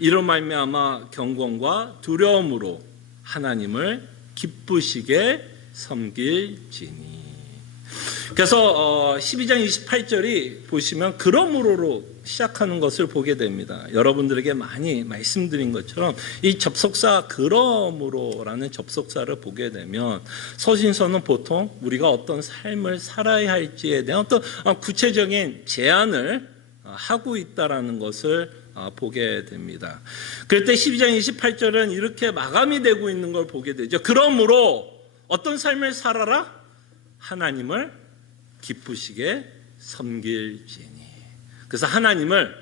이로 말미암아 경건과 두려움으로 하나님을 기쁘시게 섬길지니. 그래서 12장 28절이 보시면 그러므로로 시작하는 것을 보게 됩니다. 여러분들에게 많이 말씀드린 것처럼 이 접속사 그러므로라는 접속사를 보게 되면 서신서는 보통 우리가 어떤 삶을 살아야 할지에 대한 어떤 구체적인 제안을 하고 있다라는 것을 보게 됩니다. 그럴 때 12장 28절은 이렇게 마감이 되고 있는 걸 보게 되죠. 그러므로 어떤 삶을 살아라? 하나님을 기쁘시게 섬길지니. 그래서 하나님을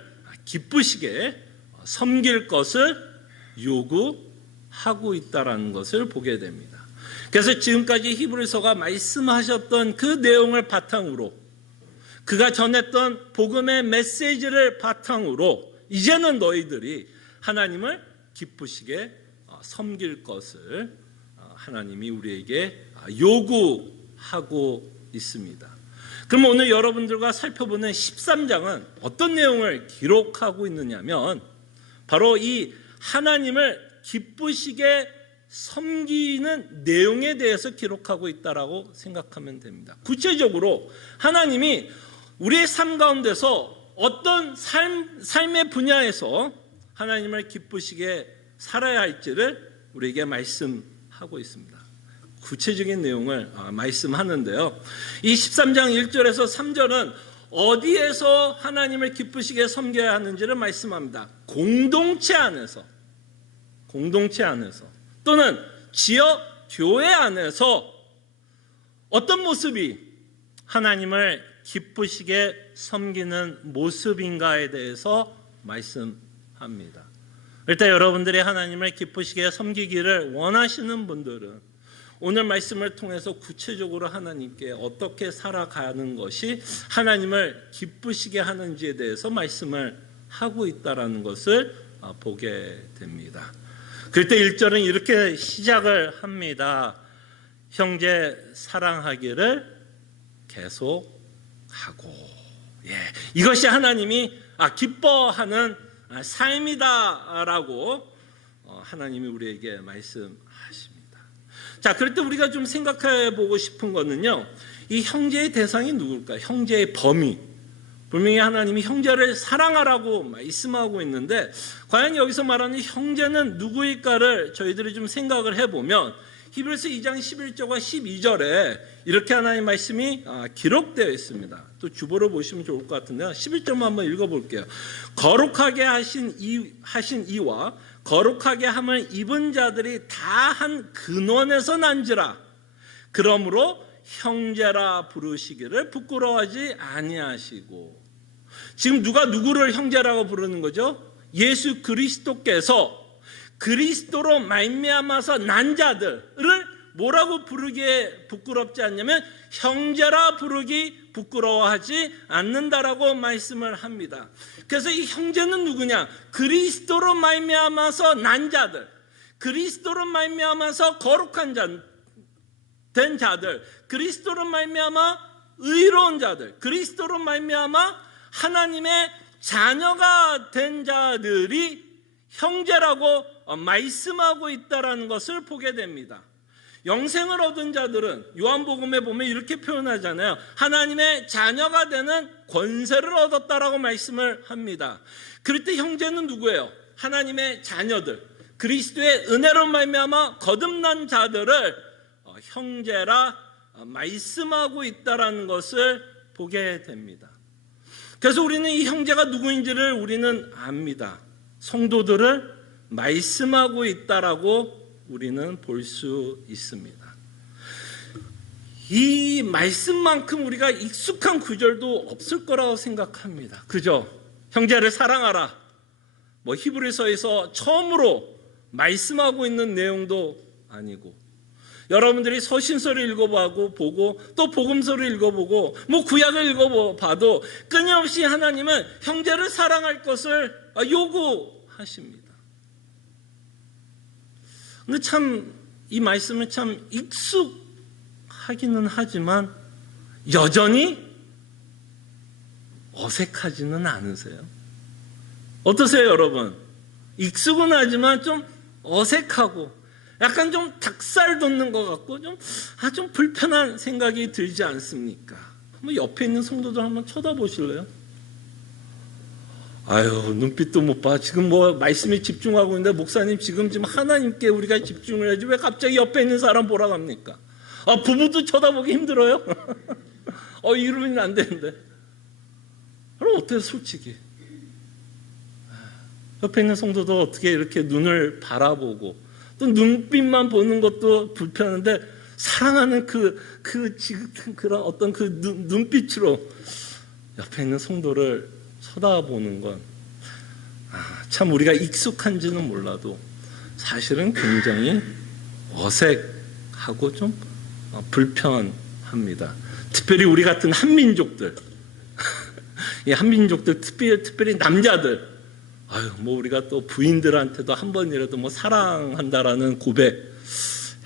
기쁘시게 섬길 것을 요구하고 있다라는 것을 보게 됩니다. 그래서 지금까지 히브리서가 말씀하셨던 그 내용을 바탕으로, 그가 전했던 복음의 메시지를 바탕으로 이제는 너희들이 하나님을 기쁘시게 섬길 것을 하나님이 우리에게 요구하고 있습니다. 그럼 오늘 여러분들과 살펴보는 13장은 어떤 내용을 기록하고 있느냐면 바로 이 하나님을 기쁘시게 섬기는 내용에 대해서 기록하고 있다라고 생각하면 됩니다. 구체적으로 하나님이 우리의 삶 가운데서 어떤 삶의 분야에서 하나님을 기쁘시게 살아야 할지를 우리에게 말씀하고 있습니다. 구체적인 내용을 말씀하는데요. 이 13장 1절에서 3절은 어디에서 하나님을 기쁘시게 섬겨야 하는지를 말씀합니다. 공동체 안에서 또는 지역 교회 안에서 어떤 모습이 하나님을 기쁘시게 섬기는 모습인가에 대해서 말씀합니다. 일단 여러분들이 하나님을 기쁘시게 섬기기를 원하시는 분들은 오늘 말씀을 통해서 구체적으로 하나님께 어떻게 살아가는 것이 하나님을 기쁘시게 하는지에 대해서 말씀을 하고 있다는 것을 보게 됩니다. 그럴 때 1절은 이렇게 시작을 합니다. 형제 사랑하기를 계속하고. 이것이 하나님이 기뻐하는 삶이다라고 하나님이 우리에게 말씀하십니다. 자, 그럴 때 우리가 좀 생각해 보고 싶은 거는요, 이 형제의 대상이 누굴까요? 형제의 범위. 분명히 하나님이 형제를 사랑하라고 말씀하고 있는데 과연 여기서 말하는 형제는 누구일까를 저희들이 좀 생각을 해보면 히브리서 2장 11절과 12절에 이렇게 하나님 말씀이 기록되어 있습니다. 또 주보를 보시면 좋을 것 같은데요. 11절만 한번 읽어볼게요. 거룩하게 하신 이와 거룩하게 함을 입은 자들이 다 한 근원에서 난지라. 그러므로 형제라 부르시기를 부끄러워하지 아니하시고. 지금 누가 누구를 형제라고 부르는 거죠? 예수 그리스도께서 그리스도로 말미암아서 난 자들을 뭐라고 부르기에 부끄럽지 않냐면 형제라 부르기 부끄러워하지 않는다라고 말씀을 합니다. 그래서 이 형제는 누구냐? 그리스도로 말미암아서 난 자들, 그리스도로 말미암아서 거룩한 된 자들, 그리스도로 말미암아 의로운 자들, 그리스도로 말미암아 하나님의 자녀가 된 자들이 형제라고 말씀하고 있다라는 것을 보게 됩니다. 영생을 얻은 자들은 요한복음에 보면 이렇게 표현하잖아요. 하나님의 자녀가 되는 권세를 얻었다라고 말씀을 합니다. 그럴 때 형제는 누구예요? 하나님의 자녀들, 그리스도의 은혜로 말미암아 거듭난 자들을 형제라 말씀하고 있다라는 것을 보게 됩니다. 그래서 우리는 이 형제가 누구인지를 우리는 압니다. 성도들을 말씀하고 있다라고 우리는 볼 수 있습니다. 이 말씀만큼 우리가 익숙한 구절도 없을 거라고 생각합니다. 그죠? 형제를 사랑하라. 히브리서에서 처음으로 말씀하고 있는 내용도 아니고, 여러분들이 서신서를 읽어보고 또 복음서를 읽어보고 구약을 읽어봐도 끊임없이 하나님은 형제를 사랑할 것을 요구하십니다. 근데 참 이 말씀은 참 익숙하기는 하지만 여전히 어색하지는 않으세요? 어떠세요, 여러분? 익숙은 하지만 좀 어색하고 약간 좀 닭살 돋는 것 같고 좀 불편한 생각이 들지 않습니까? 한번 옆에 있는 성도들 한번 쳐다보실래요? 아유, 눈빛도 못 봐. 지금 뭐 말씀에 집중하고 있는데 목사님 지금 하나님께 우리가 집중을 해야지 왜 갑자기 옆에 있는 사람 보러 갑니까? 부부도 쳐다보기 힘들어요? 이러면 안 되는데. 그럼 어때요, 솔직히? 옆에 있는 성도도 어떻게 이렇게 눈을 바라보고 또 눈빛만 보는 것도 불편한데 사랑하는 그런 어떤 그 눈빛으로 옆에 있는 성도를 쳐다보는 건 참 우리가 익숙한지는 몰라도 사실은 굉장히 어색하고 좀 불편합니다. 특별히 우리 같은 한민족들, 이 한민족들 특별히 남자들, 우리가 또 부인들한테도 한 번이라도 사랑한다라는 고백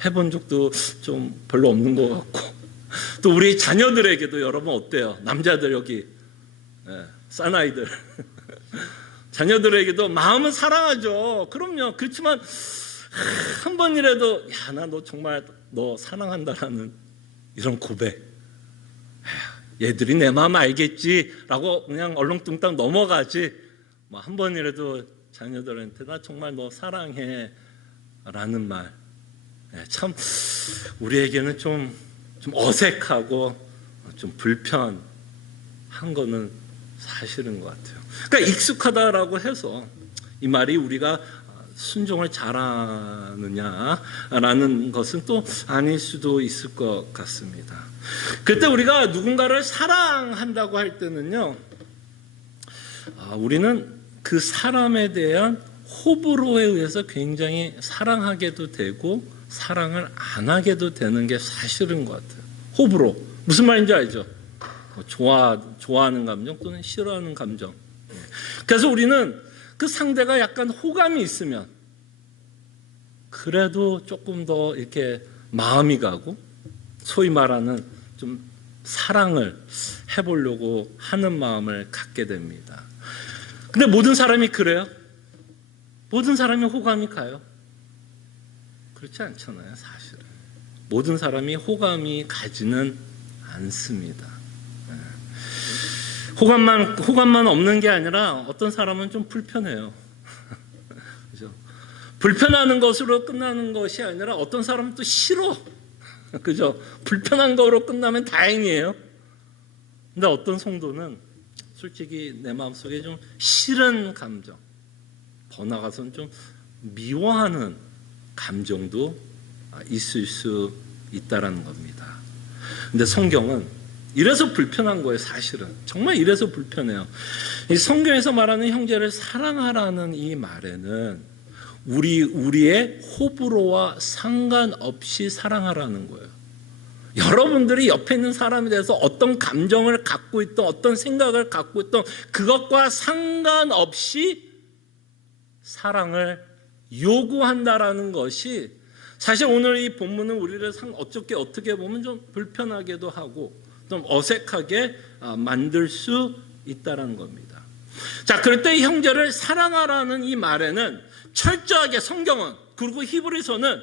해본 적도 좀 별로 없는 것 같고, 또 우리 자녀들에게도 여러분 어때요? 남자들 여기 사나이들 자녀들에게도 마음은 사랑하죠. 그럼요. 그렇지만 한 번이라도 나 너 정말 너 사랑한다라는 이런 고백, 얘들이 내 마음 알겠지라고 그냥 얼렁뚱땅 넘어가지 한 번이라도 자녀들한테 나 정말 너 사랑해 라는 말, 참 우리에게는 좀 어색하고 좀 불편한 거는 사실인 것 같아요. 그러니까 익숙하다라고 해서 이 말이 우리가 순종을 잘하느냐라는 것은 또 아닐 수도 있을 것 같습니다. 그때 우리가 누군가를 사랑한다고 할 때는요, 우리는 그 사람에 대한 호불호에 의해서 굉장히 사랑하게도 되고 사랑을 안 하게도 되는 게 사실인 것 같아요. 호불호, 무슨 말인지 알죠? 좋아하는 감정 또는 싫어하는 감정. 그래서 우리는 그 상대가 약간 호감이 있으면 그래도 조금 더 이렇게 마음이 가고 소위 말하는 좀 사랑을 해보려고 하는 마음을 갖게 됩니다. 근데 모든 사람이 그래요? 모든 사람이 호감이 가요? 그렇지 않잖아요, 사실은. 모든 사람이 호감이 가지는 않습니다. 호감만 없는 게 아니라 어떤 사람은 좀 불편해요. 그죠? 불편하는 것으로 끝나는 것이 아니라 어떤 사람은 또 싫어. 그죠? 불편한 거로 끝나면 다행이에요. 근데 어떤 성도는 솔직히 내 마음속에 좀 싫은 감정, 더 나아가서는 좀 미워하는 감정도 있을 수 있다라는 겁니다. 근데 성경은 이래서 불편한 거예요, 사실은. 정말 이래서 불편해요. 이 성경에서 말하는 형제를 사랑하라는 이 말에는 우리의 호불호와 상관없이 사랑하라는 거예요. 여러분들이 옆에 있는 사람에 대해서 어떤 감정을 갖고 있던, 어떤 생각을 갖고 있던 그것과 상관없이 사랑을 요구한다라는 것이 사실 오늘 이 본문은 우리를 어떻게 보면 좀 불편하게도 하고 좀 어색하게 만들 수 있다는 겁니다. 자, 그럴 때 형제를 사랑하라는 이 말에는 철저하게 성경은, 그리고 히브리서는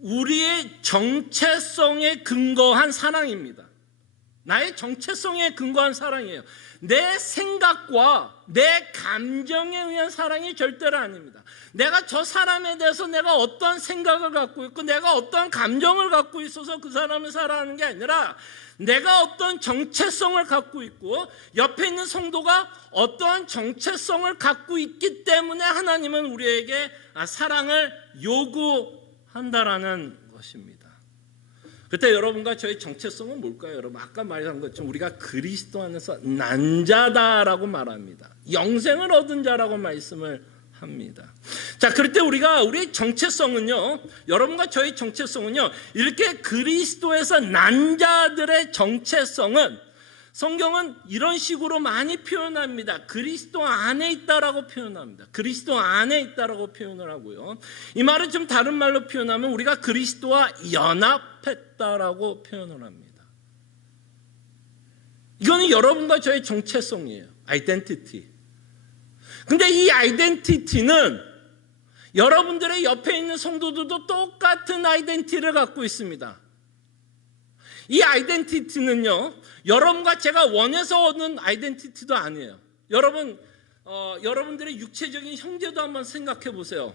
우리의 정체성에 근거한 사랑입니다. 나의 정체성에 근거한 사랑이에요. 내 생각과 내 감정에 의한 사랑이 절대로 아닙니다. 내가 저 사람에 대해서 내가 어떤 생각을 갖고 있고 내가 어떤 감정을 갖고 있어서 그 사람을 사랑하는 게 아니라 내가 어떤 정체성을 갖고 있고 옆에 있는 성도가 어떠한 정체성을 갖고 있기 때문에 하나님은 우리에게 사랑을 요구한다라는 것입니다. 그때 여러분과 저의 정체성은 뭘까요? 여러분 아까 말한 것처럼 우리가 그리스도 안에서 난 자다라고 말합니다. 영생을 얻은 자라고 말씀을 합니다. 자, 그럴 때 우리의 정체성은요, 여러분과 저의 정체성은요, 이렇게 그리스도에서 난 자들의 정체성은 성경은 이런 식으로 많이 표현합니다. 그리스도 안에 있다라고 표현합니다. 그리스도 안에 있다라고 표현을 하고요. 이 말을 좀 다른 말로 표현하면 우리가 그리스도와 연합했다라고 표현을 합니다. 이거는 여러분과 저의 정체성이에요. 아이덴티티. 근데 이 아이덴티티는 여러분들의 옆에 있는 성도들도 똑같은 아이덴티티를 갖고 있습니다. 이 아이덴티티는요, 여러분과 제가 원해서 얻는 아이덴티티도 아니에요. 여러분들의 육체적인 형제도 한번 생각해 보세요.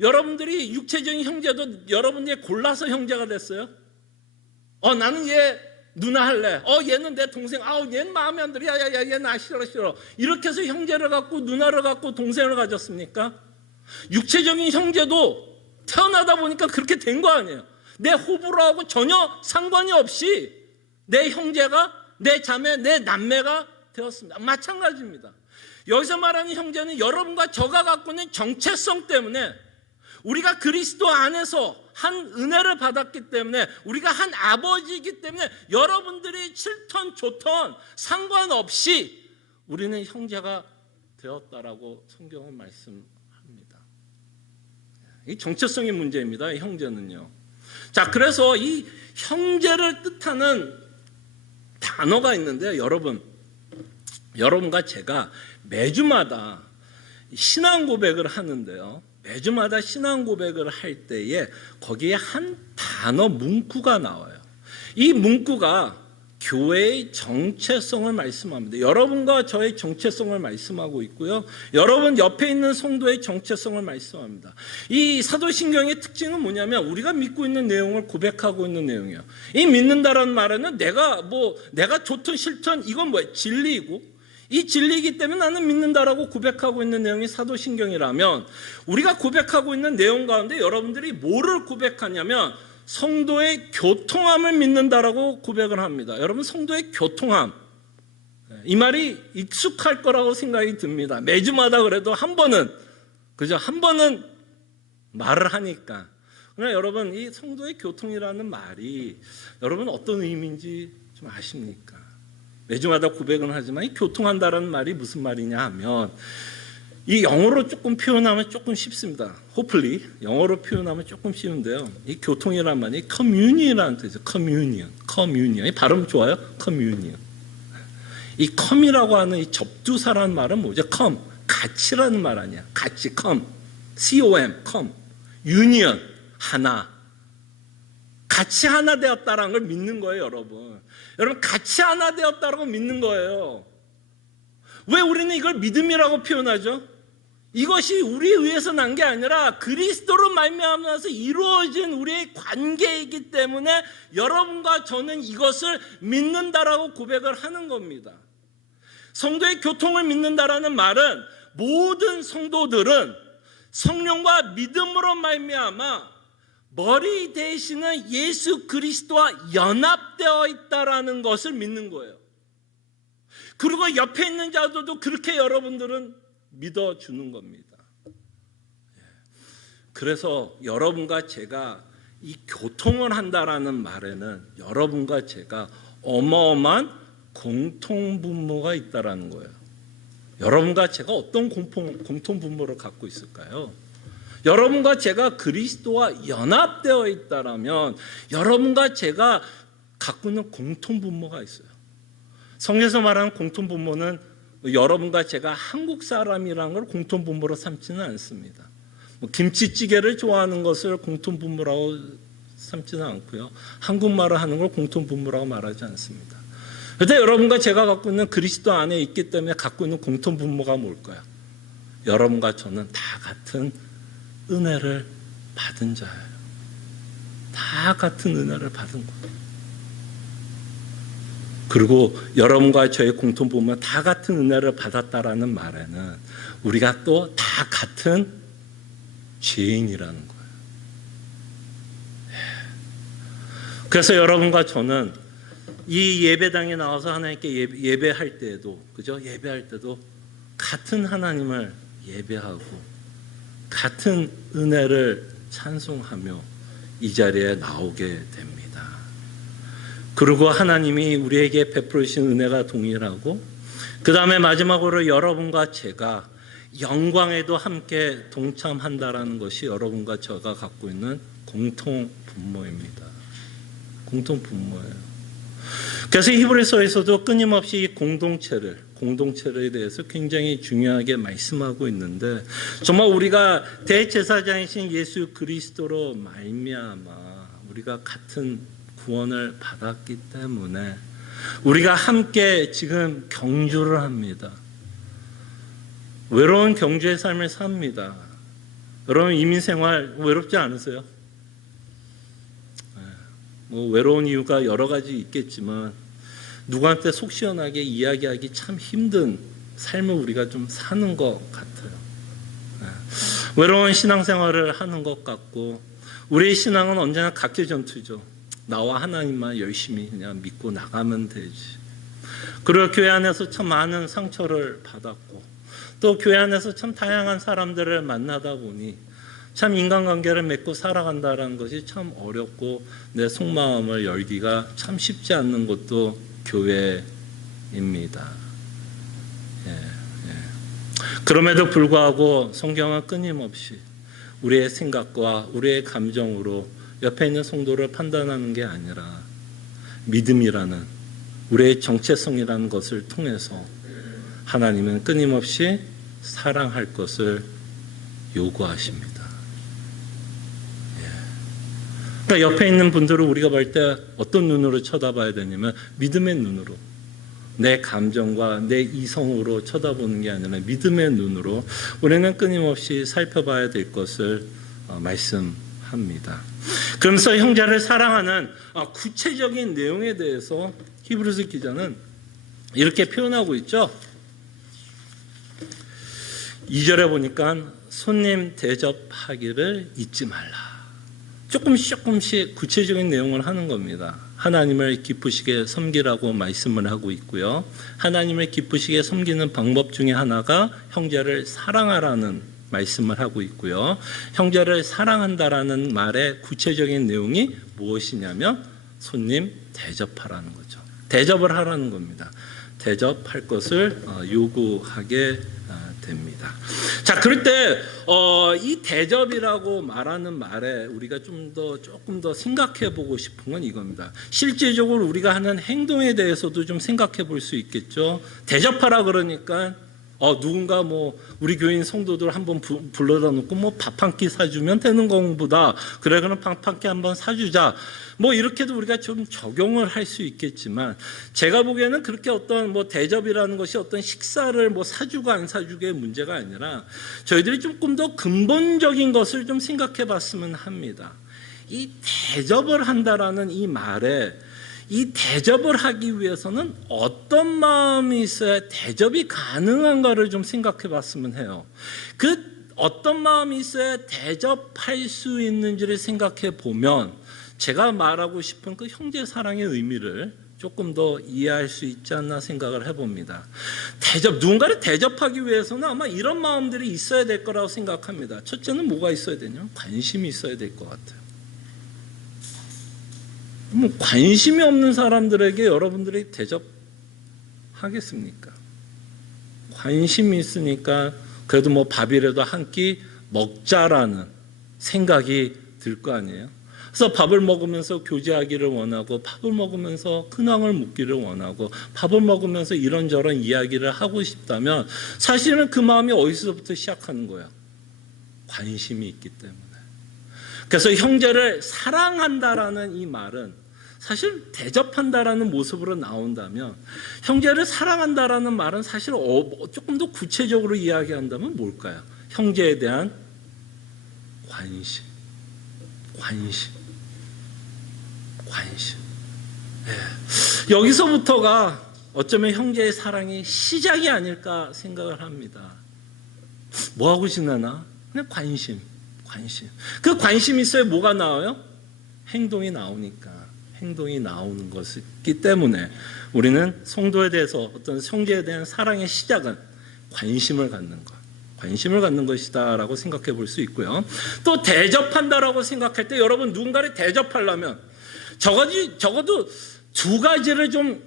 여러분들이 육체적인 형제도 여러분들이 골라서 형제가 됐어요? 나는 얘 누나 할래. 얘는 내 동생. 얘는 마음에 안 들어. 야, 얘 나 싫어. 이렇게 해서 형제를 갖고 누나를 갖고 동생을 가졌습니까? 육체적인 형제도 태어나다 보니까 그렇게 된 거 아니에요. 내 호불호하고 전혀 상관이 없이 내 형제가, 내 자매, 내 남매가 되었습니다. 마찬가지입니다. 여기서 말하는 형제는 여러분과 저가 갖고 있는 정체성 때문에, 우리가 그리스도 안에서 한 은혜를 받았기 때문에, 우리가 한 아버지이기 때문에 여러분들이 싫던 좋던 상관없이 우리는 형제가 되었다라고 성경은 말씀합니다. 이 정체성의 문제입니다. 이 형제는요. 자, 그래서 이 형제를 뜻하는 단어가 있는데요. 여러분과 제가 매주마다 신앙 고백을 하는데요. 매주마다 신앙 고백을 할 때에 거기에 한 단어 문구가 나와요. 이 문구가 교회의 정체성을 말씀합니다. 여러분과 저의 정체성을 말씀하고 있고요. 여러분 옆에 있는 성도의 정체성을 말씀합니다. 이 사도신경의 특징은 뭐냐면 우리가 믿고 있는 내용을 고백하고 있는 내용이에요. 이 믿는다라는 말에는 내가 좋든 싫든 이건 뭐예요? 진리이고, 이 진리이기 때문에 나는 믿는다라고 고백하고 있는 내용이 사도신경이라면, 우리가 고백하고 있는 내용 가운데 여러분들이 뭐를 고백하냐면 성도의 교통함을 믿는다라고 고백을 합니다. 여러분, 성도의 교통함, 이 말이 익숙할 거라고 생각이 듭니다. 매주마다 그래도 한 번은 말을 하니까. 그러나 여러분, 이 성도의 교통이라는 말이 여러분 어떤 의미인지 좀 아십니까? 매주마다 고백은 하지만 이 교통한다라는 말이 무슨 말이냐 하면, 이 영어로 조금 표현하면 조금 쉽습니다. hopefully 영어로 표현하면 조금 쉬운데요. 이 교통이란 말이 communion이라는 뜻이죠. communion. 이 발음 좋아요? communion. 이 come이라고 하는 이 접두사라는 말은 뭐죠? come, 같이라는 말 아니야. 같이 come, com, union, 하나. 같이 하나 되었다라는 걸 믿는 거예요, 여러분. 여러분, 같이 하나 되었다라고 믿는 거예요. 왜 우리는 이걸 믿음이라고 표현하죠? 이것이 우리에 의해서 난 게 아니라 그리스도로 말미암아서 이루어진 우리의 관계이기 때문에 여러분과 저는 이것을 믿는다라고 고백을 하는 겁니다. 성도의 교통을 믿는다라는 말은 모든 성도들은 성령과 믿음으로 말미암아 머리 되시는 예수 그리스도와 연합되어 있다라는 것을 믿는 거예요. 그리고 옆에 있는 자들도 그렇게 여러분들은 믿어주는 겁니다. 그래서 여러분과 제가 이 교통을 한다라는 말에는 여러분과 제가 어마어마한 공통분모가 있다라는 거예요. 여러분과 제가 어떤 공통분모를 갖고 있을까요? 여러분과 제가 그리스도와 연합되어 있다라면 여러분과 제가 갖고 있는 공통분모가 있어요. 성경에서 말하는 공통분모는 여러분과 제가 한국 사람이라는 걸 공통분모로 삼지는 않습니다. 김치찌개를 좋아하는 것을 공통분모라고 삼지는 않고요. 한국말을 하는 걸 공통분모라고 말하지 않습니다. 그런데 여러분과 제가 갖고 있는 그리스도 안에 있기 때문에 갖고 있는 공통분모가 뭘까요? 여러분과 저는 다 같은 은혜를 받은 자예요. 다 같은 은혜를 받은 거예요. 그리고 여러분과 저의 공통분모는 다 같은 은혜를 받았다라는 말에는 우리가 또 다 같은 죄인이라는 거예요. 그래서 여러분과 저는 이 예배당에 나와서 하나님께 예배할 때에도, 그죠? 예배할 때도 같은 하나님을 예배하고 같은 은혜를 찬송하며 이 자리에 나오게 됩니다. 그리고 하나님이 우리에게 베풀으신 은혜가 동일하고, 그 다음에 마지막으로 여러분과 제가 영광에도 함께 동참한다라는 것이 여러분과 저가 갖고 있는 공통분모입니다. 공통분모예요. 그래서 히브리서에서도 끊임없이 이 공동체를, 공동체에 대해서 굉장히 중요하게 말씀하고 있는데, 정말 우리가 대제사장이신 예수 그리스도로 말미암아 우리가 같은 구원을 받았기 때문에 우리가 함께 지금 경주를 합니다. 외로운 경주의 삶을 삽니다. 여러분, 이민 생활 외롭지 않으세요? 뭐 외로운 이유가 여러 가지 있겠지만 누구한테 속 시원하게 이야기하기 참 힘든 삶을 우리가 좀 사는 것 같아요. 외로운 신앙생활을 하는 것 같고, 우리의 신앙은 언제나 각개전투죠. 나와 하나님만 열심히 그냥 믿고 나가면 되지. 그리고 교회 안에서 참 많은 상처를 받았고, 또 교회 안에서 참 다양한 사람들을 만나다 보니 참 인간관계를 맺고 살아간다는 것이 참 어렵고, 내 속마음을 열기가 참 쉽지 않는 것도 교회입니다. 그럼에도 불구하고 성경은 끊임없이 우리의 생각과 우리의 감정으로 옆에 있는 성도를 판단하는 게 아니라 믿음이라는 우리의 정체성이라는 것을 통해서 하나님은 끊임없이 사랑할 것을 요구하십니다. 그러니까 옆에 있는 분들을 우리가 볼 때 어떤 눈으로 쳐다봐야 되냐면 믿음의 눈으로, 내 감정과 내 이성으로 쳐다보는 게 아니라 믿음의 눈으로 우리는 끊임없이 살펴봐야 될 것을 말씀합니다. 그러면서 형제를 사랑하는 구체적인 내용에 대해서 히브리서 기자는 이렇게 표현하고 있죠. 2절에 보니까 손님 대접하기를 잊지 말라. 조금씩 구체적인 내용을 하는 겁니다. 하나님을 기쁘시게 섬기라고 말씀을 하고 있고요. 하나님을 기쁘시게 섬기는 방법 중에 하나가 형제를 사랑하라는 말씀을 하고 있고요. 형제를 사랑한다라는 말의 구체적인 내용이 무엇이냐면 손님 대접하라는 거죠. 대접을 하라는 겁니다. 대접할 것을 요구하게 됩니다. 자, 그럴 때 이 대접이라고 말하는 말에 우리가 조금 더 생각해 보고 싶은 건 이겁니다. 실제적으로 우리가 하는 행동에 대해서도 좀 생각해 볼 수 있겠죠. 대접하라 그러니까 누군가 우리 교인 성도들 한번 불러다 놓고 밥 한 끼 사주면 되는 것보다, 그래 그럼 밥 한 끼 한번 사주자, 이렇게도 우리가 좀 적용을 할 수 있겠지만, 제가 보기에는 그렇게 어떤 대접이라는 것이 어떤 식사를 사주고 안 사주고의 문제가 아니라 저희들이 조금 더 근본적인 것을 좀 생각해 봤으면 합니다. 이 대접을 한다라는 이 말에, 이 대접을 하기 위해서는 어떤 마음이 있어야 대접이 가능한가를 좀 생각해 봤으면 해요. 그 어떤 마음이 있어야 대접할 수 있는지를 생각해 보면 제가 말하고 싶은 그 형제 사랑의 의미를 조금 더 이해할 수 있지 않나 생각을 해봅니다. 누군가를 대접하기 위해서는 아마 이런 마음들이 있어야 될 거라고 생각합니다. 첫째는 뭐가 있어야 되냐면 관심이 있어야 될 것 같아요. 관심이 없는 사람들에게 여러분들이 대접하겠습니까? 관심이 있으니까 그래도 밥이라도 한 끼 먹자라는 생각이 들 거 아니에요. 그래서 밥을 먹으면서 교제하기를 원하고, 밥을 먹으면서 근황을 묻기를 원하고, 밥을 먹으면서 이런저런 이야기를 하고 싶다면 사실은 그 마음이 어디서부터 시작하는 거예요? 관심이 있기 때문에. 그래서 형제를 사랑한다라는 이 말은 사실 대접한다라는 모습으로 나온다면, 형제를 사랑한다라는 말은 사실 조금 더 구체적으로 이야기한다면 뭘까요? 형제에 대한 관심. 여기서부터가 어쩌면 형제의 사랑이 시작이 아닐까 생각을 합니다. 뭐 하고 지내나? 그냥 관심. 그 관심이 있어야 뭐가 나와요? 행동이 나오니까. 행동이 나오는 것이기 때문에 우리는 성도에 대해서, 어떤 형제에 대한 사랑의 시작은 관심을 갖는 것이다라고 생각해 볼 수 있고요. 또 대접한다라고 생각할 때, 여러분 누군가를 대접하려면 적어도 두 가지를 좀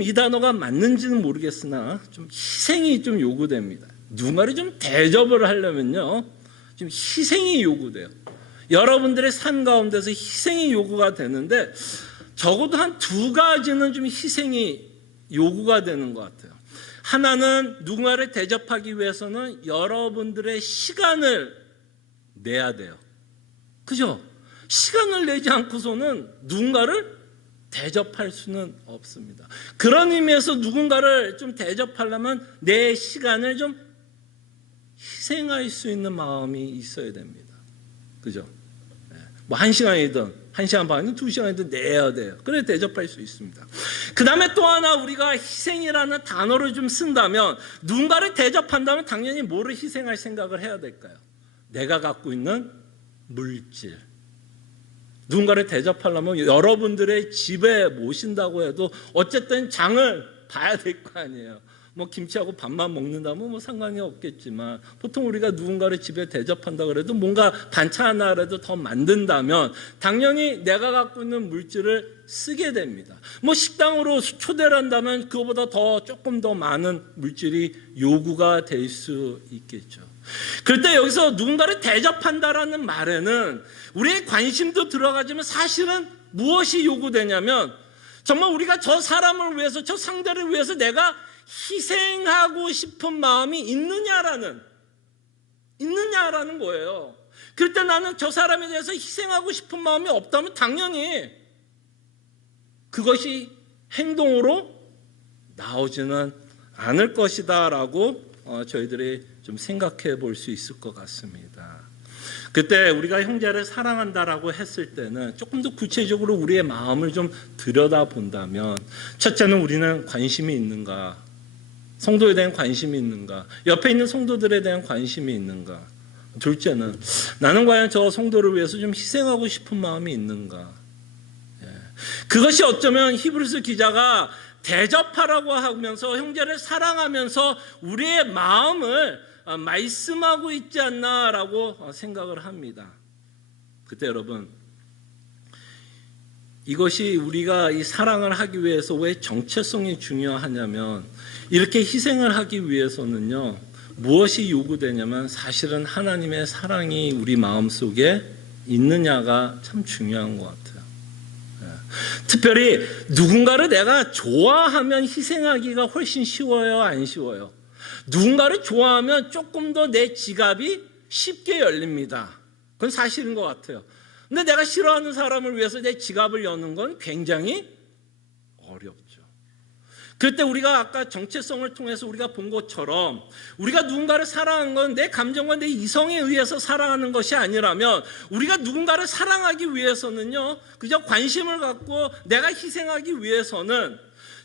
이 단어가 맞는지는 모르겠으나 좀 희생이 좀 요구됩니다. 누군가를 좀 대접을 하려면요, 좀 희생이 요구돼요. 여러분들의 삶 가운데서 희생이 요구가 되는데, 적어도 한 두 가지는 좀 희생이 요구가 되는 것 같아요. 하나는 누군가를 대접하기 위해서는 여러분들의 시간을 내야 돼요. 그죠? 시간을 내지 않고서는 누군가를 대접할 수는 없습니다. 그런 의미에서 누군가를 좀 대접하려면 내 시간을 좀 희생할 수 있는 마음이 있어야 됩니다. 그죠? 뭐 1시간이든 1시간 반이든 2시간이든 내야 돼요. 그래 대접할 수 있습니다. 그 다음에 또 하나 우리가 희생이라는 단어를 좀 쓴다면 누군가를 대접한다면 당연히 뭐를 희생할 생각을 해야 될까요? 내가 갖고 있는 물질. 누군가를 대접하려면 여러분들의 집에 모신다고 해도 어쨌든 장을 봐야 될 거 아니에요. 뭐 김치하고 밥만 먹는다면 뭐 상관이 없겠지만 보통 우리가 누군가를 집에 대접한다 그래도 뭔가 반찬 하나라도 더 만든다면 당연히 내가 갖고 있는 물질을 쓰게 됩니다. 뭐 식당으로 초대를 한다면 그거보다 더 조금 더 많은 물질이 요구가 될 수 있겠죠. 그럴 때 여기서 누군가를 대접한다라는 말에는 우리의 관심도 들어가지만 사실은 무엇이 요구되냐면 정말 우리가 저 사람을 위해서 저 상대를 위해서 내가 희생하고 싶은 마음이 있느냐라는 거예요. 그럴 때 나는 저 사람에 대해서 희생하고 싶은 마음이 없다면 당연히 그것이 행동으로 나오지는 않을 것이다라고 저희들이 좀 생각해 볼 수 있을 것 같습니다. 그때 우리가 형제를 사랑한다라고 했을 때는 조금 더 구체적으로 우리의 마음을 좀 들여다본다면 첫째는 우리는 관심이 있는가? 성도에 대한 관심이 있는가? 옆에 있는 성도들에 대한 관심이 있는가? 둘째는 나는 과연 저 성도를 위해서 좀 희생하고 싶은 마음이 있는가? 그것이 어쩌면 히브리서 기자가 대접하라고 하면서 형제를 사랑하면서 우리의 마음을 말씀하고 있지 않나라고 생각을 합니다. 그때 여러분 이것이 우리가 이 사랑을 하기 위해서 왜 정체성이 중요하냐면 이렇게 희생을 하기 위해서는요 무엇이 요구되냐면 사실은 하나님의 사랑이 우리 마음속에 있느냐가 참 중요한 것 같아요. 특별히 누군가를 내가 좋아하면 희생하기가 훨씬 쉬워요, 안 쉬워요? 누군가를 좋아하면 조금 더 내 지갑이 쉽게 열립니다. 그건 사실인 것 같아요. 근데 내가 싫어하는 사람을 위해서 내 지갑을 여는 건 굉장히 어렵죠. 그럴 때 우리가 아까 정체성을 통해서 우리가 본 것처럼 우리가 누군가를 사랑하는 건 내 감정과 내 이성에 의해서 사랑하는 것이 아니라면 우리가 누군가를 사랑하기 위해서는요 그저 관심을 갖고 내가 희생하기 위해서는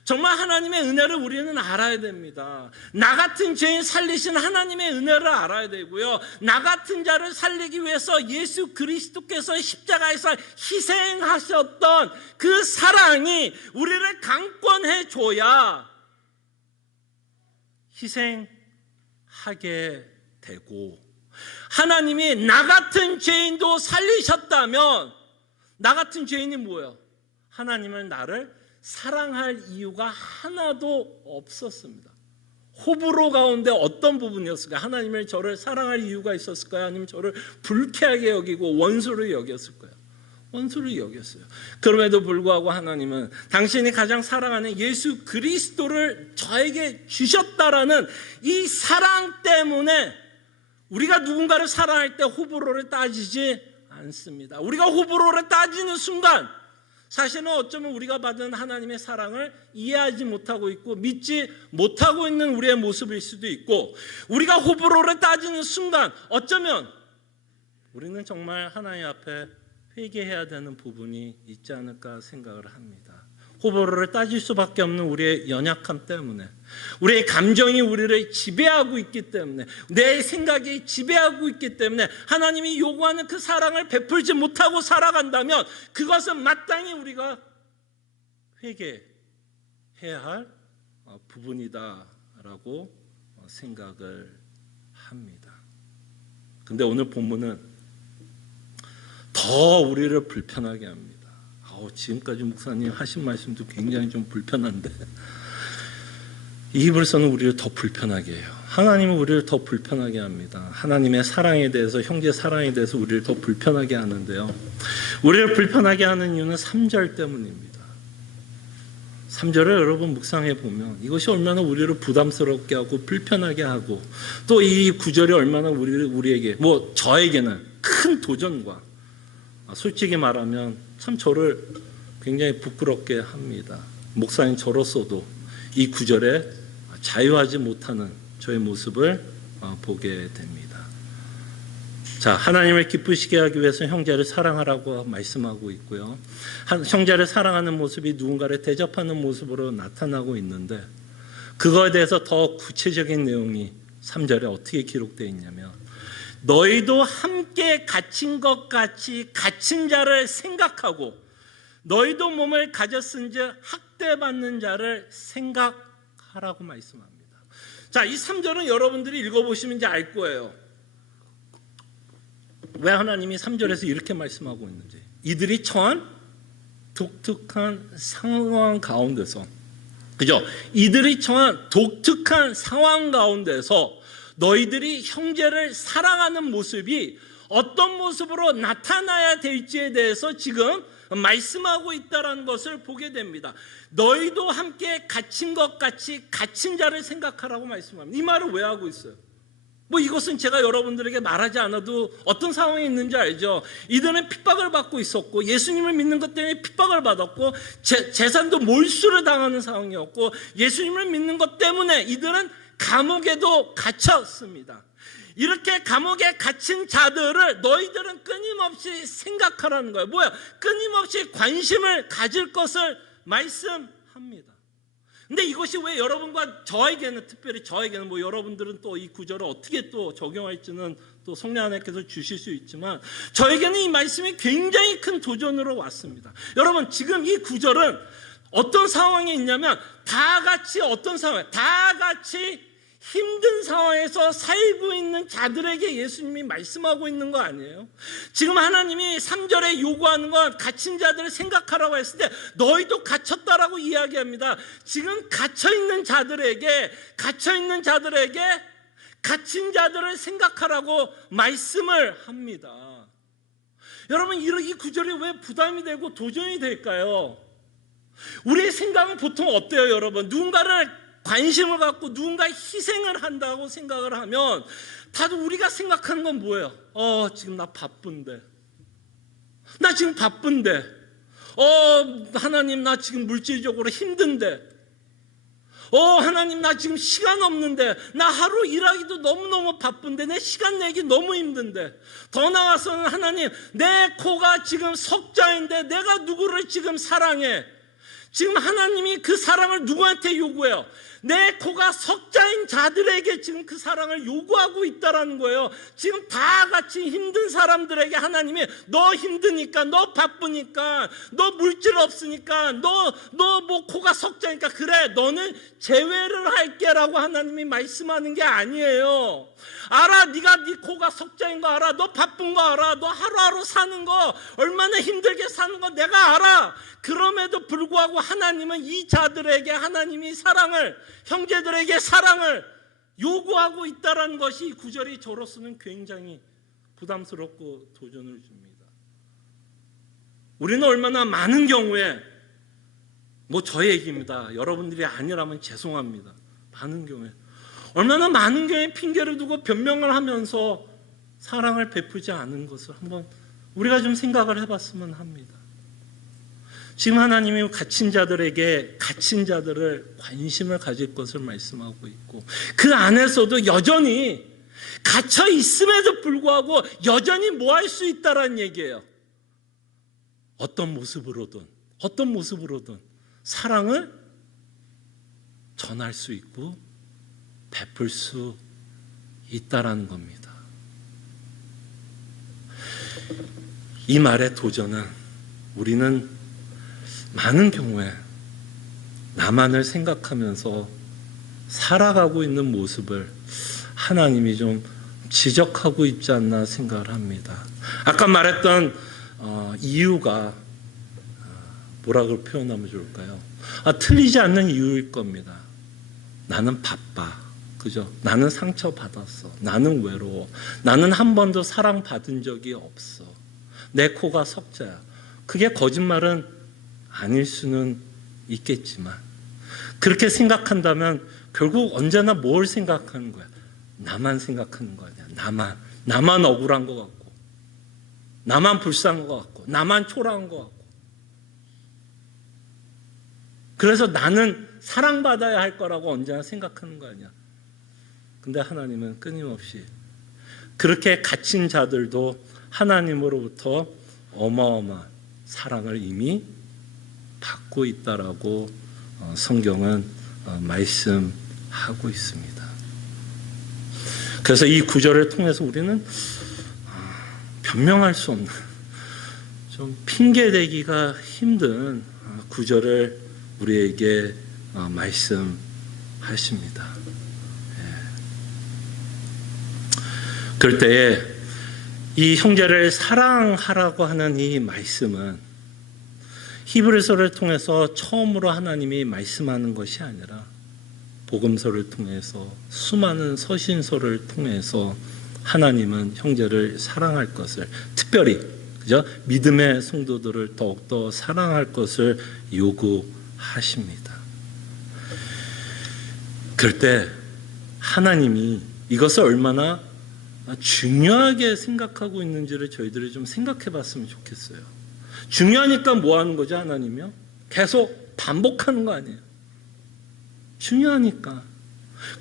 정말 하나님의 은혜를 우리는 알아야 됩니다. 나 같은 죄인 살리신 하나님의 은혜를 알아야 되고요. 나 같은 자를 살리기 위해서 예수 그리스도께서 십자가에서 희생하셨던 그 사랑이 우리를 강권해 줘야 희생하게 되고 하나님이 나 같은 죄인도 살리셨다면 나 같은 죄인이 뭐예요? 하나님은 나를 사랑할 이유가 하나도 없었습니다. 호불호 가운데 어떤 부분이었을까요? 하나님을 저를 사랑할 이유가 있었을까요? 아니면 저를 불쾌하게 여기고 원수를 여겼을까요? 원수를 여겼어요. 그럼에도 불구하고 하나님은 당신이 가장 사랑하는 예수 그리스도를 저에게 주셨다라는 이 사랑 때문에 우리가 누군가를 사랑할 때 호불호를 따지지 않습니다. 우리가 호불호를 따지는 순간 사실은 어쩌면 우리가 받은 하나님의 사랑을 이해하지 못하고 있고 믿지 못하고 있는 우리의 모습일 수도 있고 우리가 호불호를 따지는 순간 어쩌면 우리는 정말 하나님 앞에 회개해야 되는 부분이 있지 않을까 생각을 합니다. 호불호를 따질 수밖에 없는 우리의 연약함 때문에 우리의 감정이 우리를 지배하고 있기 때문에 내 생각이 지배하고 있기 때문에 하나님이 요구하는 그 사랑을 베풀지 못하고 살아간다면 그것은 마땅히 우리가 회개해야 할 부분이다라고 생각을 합니다. 근데 오늘 본문은 더 우리를 불편하게 합니다. 지금까지 목사님 하신 말씀도 굉장히 좀 불편한데 이 히브리서는 우리를 더 불편하게 해요. 하나님은 우리를 더 불편하게 합니다. 하나님의 사랑에 대해서 형제 사랑에 대해서 우리를 더 불편하게 하는데요. 우리를 불편하게 하는 이유는 3절 때문입니다. 3절을 여러분 묵상해 보면 이것이 얼마나 우리를 부담스럽게 하고 불편하게 하고 또 이 9절이 얼마나 우리에게 저에게는 큰 도전과 솔직히 말하면 참 저를 굉장히 부끄럽게 합니다. 목사님 저로서도 이 9절에 자유하지 못하는 저의 모습을 보게 됩니다. 자, 하나님을 기쁘시게 하기 위해서 형제를 사랑하라고 말씀하고 있고요. 형제를 사랑하는 모습이 누군가를 대접하는 모습으로 나타나고 있는데 그거에 대해서 더 구체적인 내용이 3절에 어떻게 기록되어 있냐면 너희도 함께 갇힌 것 같이 갇힌 자를 생각하고 너희도 몸을 가졌은즉 학대받는 자를 생각하라고 말씀합니다. 자, 이 3절은 여러분들이 읽어보시면 이제 알 거예요. 왜 하나님이 3절에서 이렇게 말씀하고 있는지. 이들이 처한 독특한 상황 가운데서, 그죠? 이들이 처한 독특한 상황 가운데서 너희들이 형제를 사랑하는 모습이 어떤 모습으로 나타나야 될지에 대해서 지금 말씀하고 있다는 것을 보게 됩니다. 너희도 함께 갇힌 것 같이 갇힌 자를 생각하라고 말씀합니다. 이 말을 왜 하고 있어요? 이것은 제가 여러분들에게 말하지 않아도 어떤 상황에 있는지 알죠. 이들은 핍박을 받고 있었고 예수님을 믿는 것 때문에 핍박을 받았고 재산도 몰수를 당하는 상황이었고 예수님을 믿는 것 때문에 이들은 감옥에도 갇혔습니다. 이렇게 감옥에 갇힌 자들을 너희들은 끊임없이 생각하라는 거예요. 끊임없이 관심을 가질 것을 말씀합니다. 근데 이것이 왜 여러분과 저에게는, 특별히 저에게는, 여러분들은 또 이 구절을 어떻게 또 적용할지는 또 성령 하나님께서 주실 수 있지만 저에게는 이 말씀이 굉장히 큰 도전으로 왔습니다. 여러분, 지금 이 구절은 어떤 상황에 있냐면 다 같이 어떤 상황, 다 같이 힘든 상황에서 살고 있는 자들에게 예수님이 말씀하고 있는 거 아니에요? 지금 하나님이 3절에 요구하는 건 갇힌 자들을 생각하라고 했을 때 너희도 갇혔다라고 이야기합니다. 지금 갇혀있는 자들에게 갇힌 자들을 생각하라고 말씀을 합니다. 여러분, 이 구절이 왜 부담이 되고 도전이 될까요? 우리의 생각은 보통 어때요, 여러분? 누군가를 관심을 갖고 누군가 희생을 한다고 생각을 하면 다들 우리가 생각하는 건 뭐예요? 지금 나 바쁜데. 하나님 나 지금 물질적으로 힘든데. 하나님 나 지금 시간 없는데. 나 하루 일하기도 너무너무 바쁜데. 내 시간 내기 너무 힘든데. 더 나아가서는 하나님 내 코가 지금 석자인데 내가 누구를 지금 사랑해. 지금 하나님이 그 사랑을 누구한테 요구해요? 내 코가 석자인 자들에게 지금 그 사랑을 요구하고 있다는 거예요. 지금 다 같이 힘든 사람들에게 하나님이 너 힘드니까, 너 바쁘니까, 너 물질 없으니까, 너 코가 석자니까 그래 너는 제외를 할게라고 하나님이 말씀하는 게 아니에요. 알아, 네가 네 코가 석자인 거 알아, 너 바쁜 거 알아, 너 하루하루 사는 거 얼마나 힘들게 사는 거 내가 알아. 그럼에도 불구하고 하나님은 이 자들에게 하나님이 사랑을, 형제들에게 사랑을 요구하고 있다는 것이 이 구절이 저로서는 굉장히 부담스럽고 도전을 줍니다. 우리는 얼마나 많은 경우에 저의 얘기입니다. 여러분들이 아니라면 죄송합니다. 많은 경우에 얼마나 많은 경우에 핑계를 두고 변명을 하면서 사랑을 베푸지 않은 것을 한번 우리가 좀 생각을 해봤으면 합니다. 지금 하나님이 갇힌 자들에게 갇힌 자들을 관심을 가질 것을 말씀하고 있고 그 안에서도 여전히 갇혀 있음에도 불구하고 여전히 뭐 할 수 있다라는 얘기예요. 어떤 모습으로든 사랑을 전할 수 있고 베풀 수 있다라는 겁니다. 이 말의 도전은 우리는 많은 경우에 나만을 생각하면서 살아가고 있는 모습을 하나님이 좀 지적하고 있지 않나 생각을 합니다. 아까 말했던 이유가 뭐라고 표현하면 좋을까요? 틀리지 않는 이유일 겁니다. 나는 바빠. 그죠? 나는 상처받았어. 나는 외로워. 나는 한 번도 사랑받은 적이 없어. 내 코가 석자야. 그게 거짓말은 아닐 수는 있겠지만 그렇게 생각한다면 결국 언제나 뭘 생각하는 거야? 나만 생각하는 거 아니야. 나만 억울한 것 같고, 나만 불쌍한 것 같고, 나만 초라한 것 같고. 그래서 나는 사랑받아야 할 거라고 언제나 생각하는 거 아니야. 근데 하나님은 끊임없이 그렇게 갇힌 자들도 하나님으로부터 어마어마한 사랑을 이미 받고 있다라고 성경은 말씀하고 있습니다. 그래서 이 구절을 통해서 우리는 변명할 수 없는, 좀 핑계대기가 힘든 구절을 우리에게 말씀하십니다. 그럴 때에 이 형제를 사랑하라고 하는 이 말씀은 히브리서를 통해서 처음으로 하나님이 말씀하는 것이 아니라 복음서를 통해서, 수많은 서신서를 통해서 하나님은 형제를 사랑할 것을, 특별히 그죠? 믿음의 성도들을 더욱더 사랑할 것을 요구하십니다. 그럴 때 하나님이 이것을 얼마나 중요하게 생각하고 있는지를 저희들이 좀 생각해 봤으면 좋겠어요. 중요하니까 뭐 하는 거죠, 하나님이요? 계속 반복하는 거 아니에요. 중요하니까.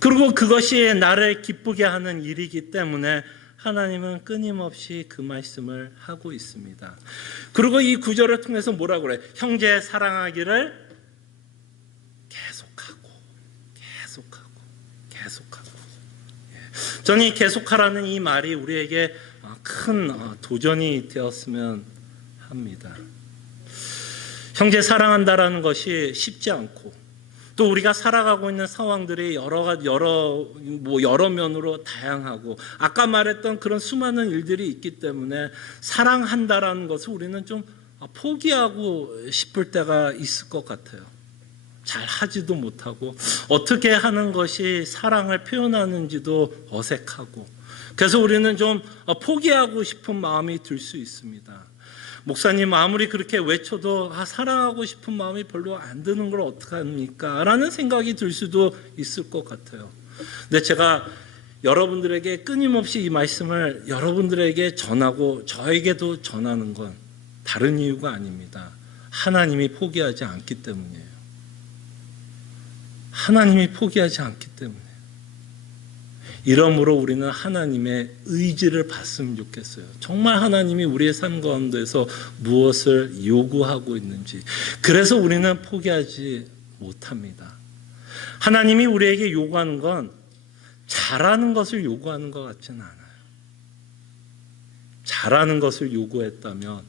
그리고 그것이 나를 기쁘게 하는 일이기 때문에 하나님은 끊임없이 그 말씀을 하고 있습니다. 그리고 이 구절을 통해서 뭐라고 그래? 형제 사랑하기를 계속하고. 저는 이 계속하라는 이 말이 우리에게 큰 도전이 되었으면 합니다. 형제 사랑한다라는 것이 쉽지 않고, 또 우리가 살아가고 있는 상황들이 여러 면으로 다양하고, 아까 말했던 그런 수많은 일들이 있기 때문에 사랑한다라는 것을 우리는 좀 포기하고 싶을 때가 있을 것 같아요. 잘 하지도 못하고, 어떻게 하는 것이 사랑을 표현하는지도 어색하고, 그래서 우리는 좀 포기하고 싶은 마음이 들 수 있습니다. 목사님 아무리 그렇게 외쳐도 사랑하고 싶은 마음이 별로 안 드는 걸 어떡합니까? 라는 생각이 들 수도 있을 것 같아요. 근데 제가 여러분들에게 끊임없이 이 말씀을 여러분들에게 전하고 저에게도 전하는 건 다른 이유가 아닙니다. 하나님이 포기하지 않기 때문이에요. 하나님이 포기하지 않기 때문에. 이러므로 우리는 하나님의 의지를 봤으면 좋겠어요. 정말 하나님이 우리의 삶 가운데서 무엇을 요구하고 있는지. 그래서 우리는 포기하지 못합니다. 하나님이 우리에게 요구하는 건 잘하는 것을 요구하는 것 같지는 않아요. 잘하는 것을 요구했다면,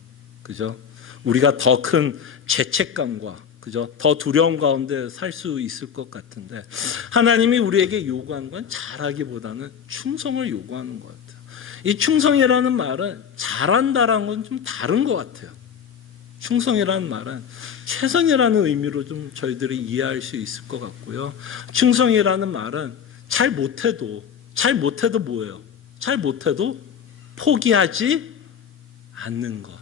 그죠? 우리가 더 큰 죄책감과, 그죠? 더 두려움 가운데 살 수 있을 것 같은데, 하나님이 우리에게 요구하는 건 잘하기보다는 충성을 요구하는 것 같아요. 이 충성이라는 말은 잘한다라는 건 좀 다른 것 같아요. 충성이라는 말은 최선이라는 의미로 좀 저희들이 이해할 수 있을 것 같고요. 충성이라는 말은 잘 못해도 뭐예요? 잘 못해도 포기하지 않는 것.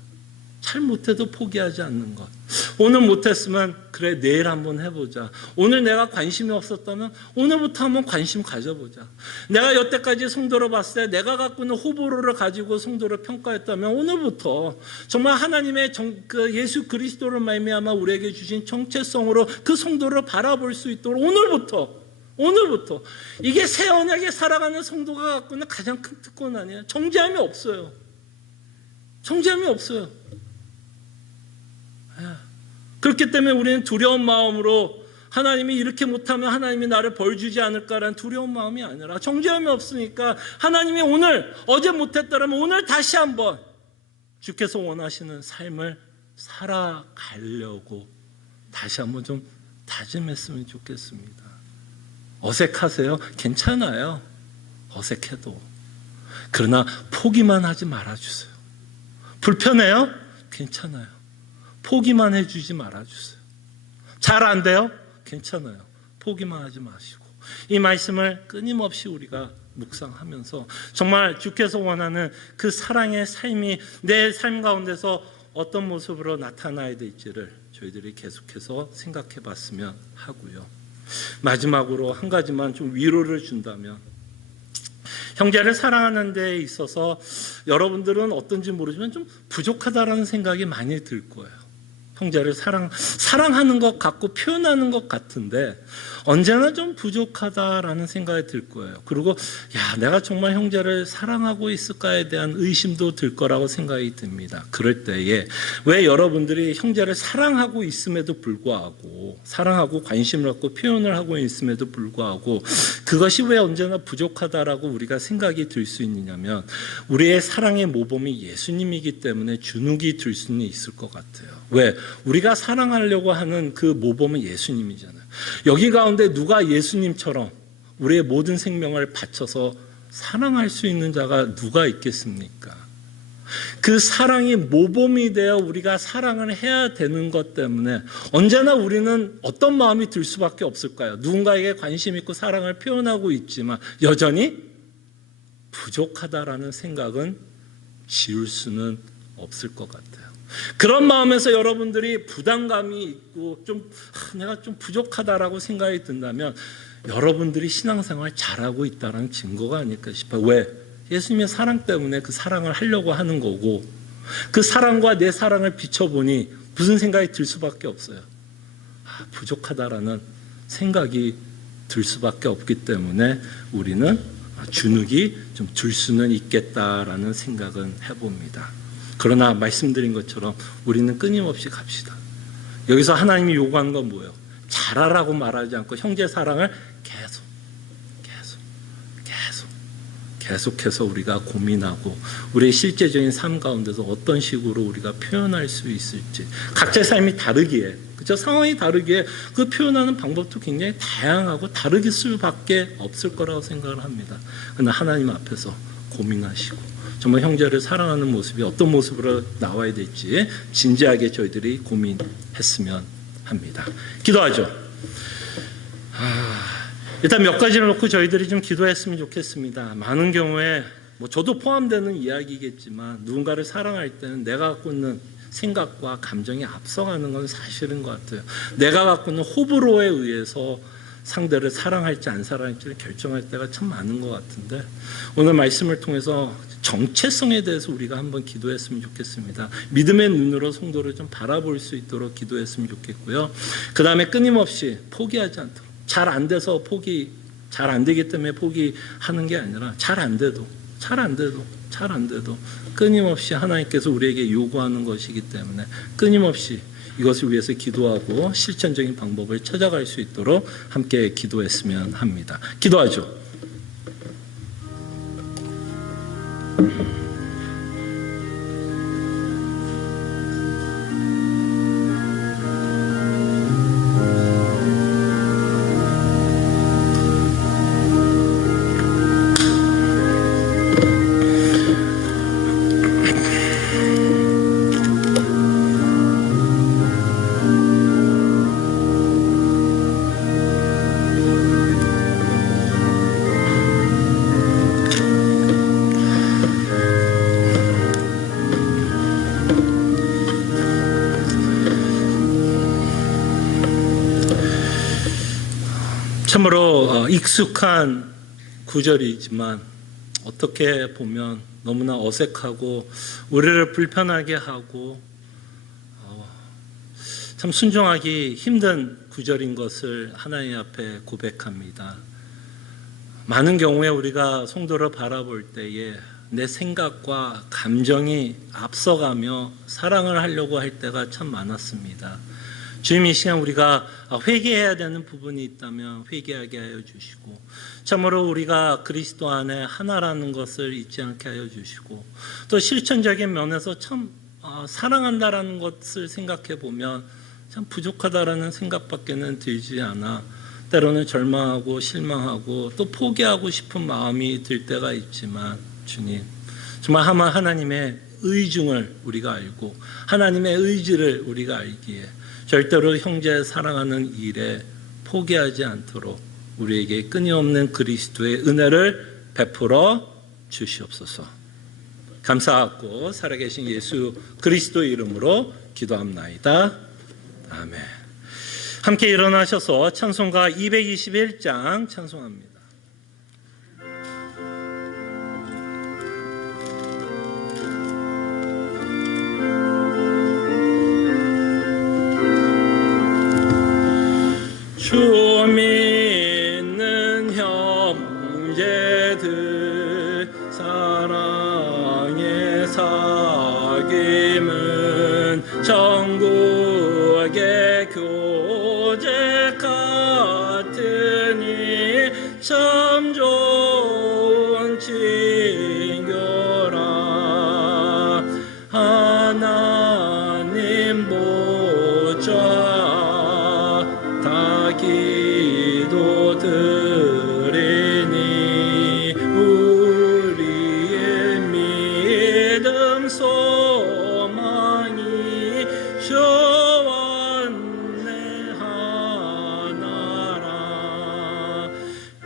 잘 못해도 포기하지 않는 것. 오늘 못했으면 그래 내일 한번 해보자. 오늘 내가 관심이 없었다면 오늘부터 한번 관심 가져보자. 내가 여태까지 성도를 봤을 때 내가 갖고 있는 호불호를 가지고 성도를 평가했다면 오늘부터 정말 하나님의 그 예수 그리스도를 말미암아 우리에게 주신 정체성으로 그 성도를 바라볼 수 있도록 오늘부터 이게 새 언약에 살아가는 성도가 갖고 있는 가장 큰 특권 아니에요? 정죄함이 없어요. 그렇기 때문에 우리는 두려운 마음으로 하나님이 이렇게 못하면 하나님이 나를 벌 주지 않을까라는 두려운 마음이 아니라, 정죄함이 없으니까 하나님이 어제 못했다면 오늘 다시 한번 주께서 원하시는 삶을 살아가려고 다시 한번 좀 다짐했으면 좋겠습니다. 어색하세요? 괜찮아요. 어색해도. 그러나 포기만 하지 말아주세요. 불편해요? 괜찮아요. 포기만 해주지 말아주세요. 잘 안 돼요? 괜찮아요. 포기만 하지 마시고 이 말씀을 끊임없이 우리가 묵상하면서 정말 주께서 원하는 그 사랑의 삶이 내 삶 가운데서 어떤 모습으로 나타나야 될지를 저희들이 계속해서 생각해 봤으면 하고요. 마지막으로 한 가지만 좀 위로를 준다면, 형제를 사랑하는 데 있어서 여러분들은 어떤지 모르지만 좀 부족하다라는 생각이 많이 들 거예요. 형제를 사랑하는 것 같고 표현하는 것 같은데 언제나 좀 부족하다라는 생각이 들 거예요. 그리고 내가 정말 형제를 사랑하고 있을까에 대한 의심도 들 거라고 생각이 듭니다. 그럴 때에 왜 여러분들이 형제를 사랑하고 있음에도 불구하고, 사랑하고 관심을 갖고 표현을 하고 있음에도 불구하고 그것이 왜 언제나 부족하다라고 우리가 생각이 들 수 있느냐면, 우리의 사랑의 모범이 예수님이기 때문에 주눅이 들 수는 있을 것 같아요. 왜? 우리가 사랑하려고 하는 그 모범은 예수님이잖아요. 여기 가운데 누가 예수님처럼 우리의 모든 생명을 바쳐서 사랑할 수 있는 자가 누가 있겠습니까? 그 사랑이 모범이 되어 우리가 사랑을 해야 되는 것 때문에 언제나 우리는 어떤 마음이 들 수밖에 없을까요? 누군가에게 관심 있고 사랑을 표현하고 있지만 여전히 부족하다라는 생각은 지울 수는 없을 것 같아요. 그런 마음에서 여러분들이 부담감이 있고 내가 좀 부족하다라고 생각이 든다면 여러분들이 신앙생활 잘하고 있다는 증거가 아닐까 싶어요. 왜? 예수님의 사랑 때문에 그 사랑을 하려고 하는 거고, 그 사랑과 내 사랑을 비춰보니 무슨 생각이 들 수밖에 없어요. 부족하다라는 생각이 들 수밖에 없기 때문에 우리는 주눅이 좀 들 수는 있겠다라는 생각은 해봅니다. 그러나 말씀드린 것처럼 우리는 끊임없이 갑시다. 여기서 하나님이 요구하는 건 뭐예요? 잘하라고 말하지 않고 형제 사랑을 계속해서 우리가 고민하고 우리의 실제적인 삶 가운데서 어떤 식으로 우리가 표현할 수 있을지, 각자의 삶이 다르기에, 그렇죠? 상황이 다르기에 그 표현하는 방법도 굉장히 다양하고 다르게 수밖에 없을 거라고 생각을 합니다. 그러나 하나님 앞에서 고민하시고 정말 형제를 사랑하는 모습이 어떤 모습으로 나와야 될지 진지하게 저희들이 고민했으면 합니다. 기도하죠. 일단 몇 가지를 놓고 저희들이 좀 기도했으면 좋겠습니다. 많은 경우에 저도 포함되는 이야기겠지만 누군가를 사랑할 때는 내가 갖고 있는 생각과 감정이 앞서가는 건 사실인 것 같아요. 내가 갖고 있는 호불호에 의해서 상대를 사랑할지 안 사랑할지를 결정할 때가 참 많은 것 같은데, 오늘 말씀을 통해서 정체성에 대해서 우리가 한번 기도했으면 좋겠습니다. 믿음의 눈으로 성도를 좀 바라볼 수 있도록 기도했으면 좋겠고요. 그 다음에 끊임없이 포기하지 않도록, 잘 안 돼서 잘 안 되기 때문에 포기하는 게 아니라 잘 안 돼도 끊임없이 하나님께서 우리에게 요구하는 것이기 때문에 끊임없이 이것을 위해서 기도하고 실천적인 방법을 찾아갈 수 있도록 함께 기도했으면 합니다. 기도하죠. 참으로 익숙한 구절이지만 어떻게 보면 너무나 어색하고 우리를 불편하게 하고 참 순종하기 힘든 구절인 것을 하나님 앞에 고백합니다. 많은 경우에 우리가 성도를 바라볼 때에 내 생각과 감정이 앞서가며 사랑을 하려고 할 때가 참 많았습니다. 주님, 이 시간 우리가 회개해야 되는 부분이 있다면 회개하게 하여 주시고, 참으로 우리가 그리스도 안에 하나라는 것을 잊지 않게 하여 주시고, 또 실천적인 면에서 참 사랑한다라는 것을 생각해 보면 참 부족하다라는 생각밖에는 들지 않아 때로는 절망하고 실망하고 또 포기하고 싶은 마음이 들 때가 있지만, 주님, 정말 하나님의 의중을 우리가 알고 하나님의 의지를 우리가 알기에 절대로 형제 사랑하는 일에 포기하지 않도록 우리에게 끊임없는 그리스도의 은혜를 베풀어 주시옵소서. 감사하고 살아계신 예수 그리스도의 이름으로 기도합나이다. 아멘. 함께 일어나셔서 찬송가 221장 찬송합니다. 주 믿는 형제들 사랑의 사귐은 천국의 교제 같으니 참 좋은 친교라. 하나님 보좌 기도 드리니 우리의 믿음 소망이 주와 안내하나라.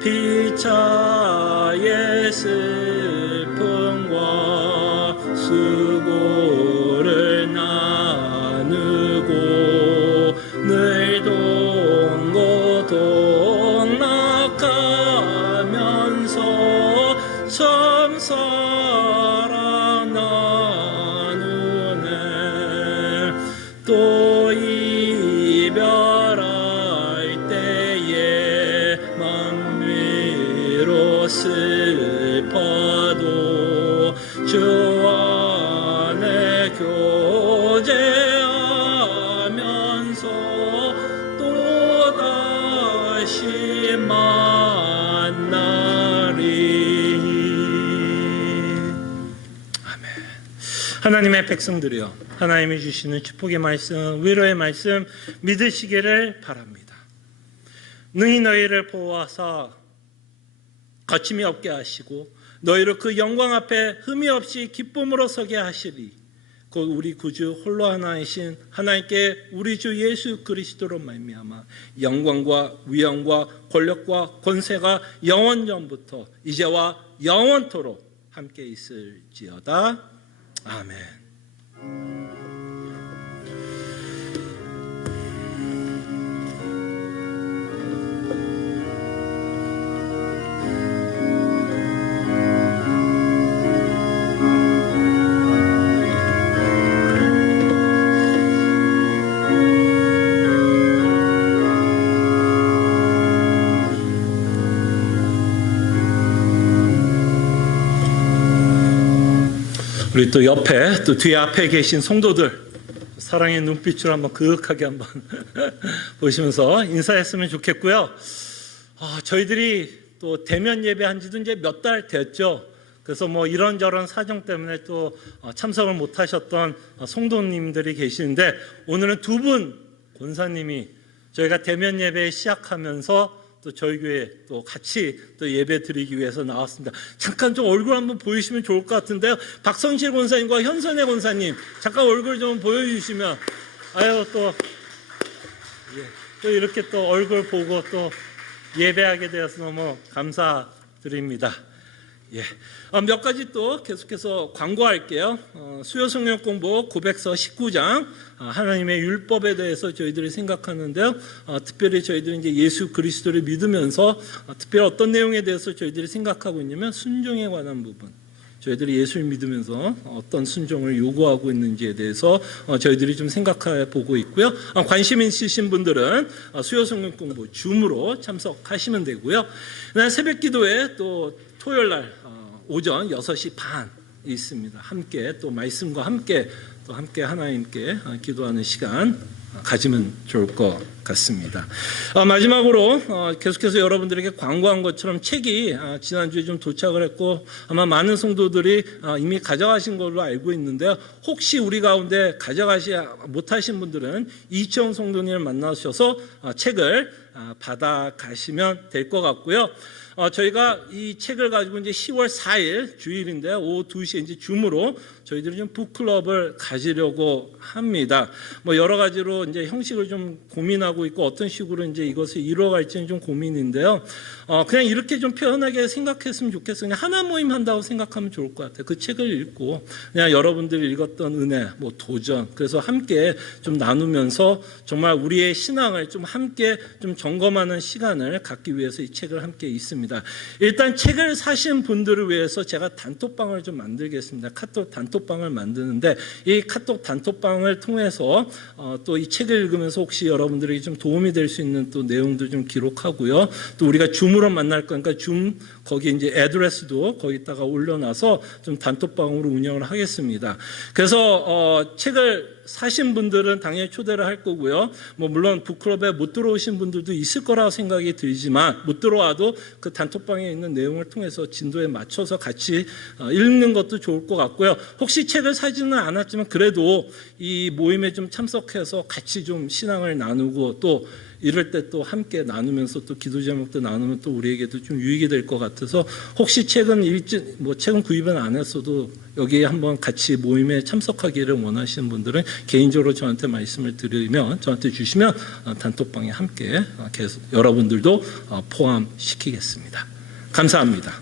피차의 슬픔과 수고를 나누고 늘 동락하면서 참 사랑 나누네. 또 이별할 때에 맘 위로 슬퍼도 주 안에 교제하면서 또다시 만나리. 아멘. 하나님의 백성들이여, 하나님이 주시는 축복의 말씀, 위로의 말씀 믿으시기를 바랍니다. 능히 너희를 보호하사 거침이 없게 하시고 너희를 그 영광 앞에 흠이 없이 기쁨으로 서게 하시리. 곧 우리 구주 홀로 하나이신 하나님께 우리 주 예수 그리스도로 말미암아 영광과 위엄과 권력과 권세가 영원전부터 이제와 영원토록 함께 있을지어다. 아멘. 우리 또 옆에 또 뒤에 앞에 계신 성도들 사랑의 눈빛으로 한번 그윽하게 한번 보시면서 인사했으면 좋겠고요. 저희들이 또 대면 예배한 지도 이제 몇 달 됐죠. 그래서 뭐 이런저런 사정 때문에 또 참석을 못 하셨던 성도님들이 계시는데 오늘은 두 분 권사님이 저희가 대면 예배 시작하면서 또 저희 교회 또 같이 또 예배 드리기 위해서 나왔습니다. 잠깐 좀 얼굴 한번 보이시면 좋을 것 같은데요. 박성실 권사님과 현선혜 권사님 잠깐 얼굴 좀 보여주시면 또 이렇게 또 얼굴 보고 또 예배하게 되어서 너무 감사드립니다. 몇 가지 또 계속해서 광고할게요. 수요 성령 공부 고백서 19장 하나님의 율법에 대해서 저희들이 생각하는데요. 특별히 저희들이 이제 예수 그리스도를 믿으면서 특별히 어떤 내용에 대해서 저희들이 생각하고 있냐면 순종에 관한 부분. 저희들이 예수를 믿으면서 어떤 순종을 요구하고 있는지에 대해서 저희들이 좀 생각해 보고 있고요. 관심 있으신 분들은 수요 성령 공부 줌으로 참석하시면 되고요. 새벽 기도에 또 토요일 날 오전 6시 반 있습니다. 함께 또 말씀과 함께 하나님께 기도하는 시간 가지면 좋을 것 같습니다. 마지막으로 계속해서 여러분들에게 광고한 것처럼 책이 지난주에 좀 도착을 했고 아마 많은 성도들이 이미 가져가신 걸로 알고 있는데요. 혹시 우리 가운데 가져가지 못하신 분들은 이채원 성도님을 만나셔서 책을 받아가시면 될 것 같고요. 저희가 이 책을 가지고 이제 10월 4일 주일인데 오후 2시에 이제 줌으로 저희들이 좀 북클럽을 가지려고 합니다. 뭐 여러 가지로 이제 형식을 좀 고민하고 있고 어떤 식으로 이제 이것을 이루어갈지는 좀 고민인데요. 그냥 이렇게 좀 편하게 생각했으면 좋겠어요. 그냥 하나 모임 한다고 생각하면 좋을 것 같아요. 그 책을 읽고 그냥 여러분들이 읽었던 은혜, 뭐 도전, 그래서 함께 좀 나누면서 정말 우리의 신앙을 좀 함께 좀 점검하는 시간을 갖기 위해서 이 책을 함께 읽습니다. 일단 책을 사신 분들을 위해서 제가 단톡방을 좀 만들겠습니다. 카톡 단톡방을 만드는데 이 카톡 단톡방을 통해서 또 이 책을 읽으면서 혹시 여러분들에게 좀 도움이 될 수 있는 또 내용도 좀 기록하고요. 또 우리가 줌으로 만날 거니까 줌 거기 이제 애드레스도 거기다가 올려놔서 좀 단톡방으로 운영을 하겠습니다. 그래서 책을 사신 분들은 당연히 초대를 할 거고요. 뭐 물론 북클럽에 못 들어오신 분들도 있을 거라고 생각이 들지만 못 들어와도 그 단톡방에 있는 내용을 통해서 진도에 맞춰서 같이 읽는 것도 좋을 것 같고요. 혹시 책을 사지는 않았지만 그래도 이 모임에 좀 참석해서 같이 좀 신앙을 나누고 또 이럴 때 또 함께 나누면서 또 기도 제목도 나누면 또 우리에게도 좀 유익이 될 것 같아서 혹시 책은 책은 구입은 안 했어도 여기에 한번 같이 모임에 참석하기를 원하시는 분들은 개인적으로 저한테 말씀을 드리면 저한테 주시면 단톡방에 함께 계속 여러분들도 포함시키겠습니다. 감사합니다.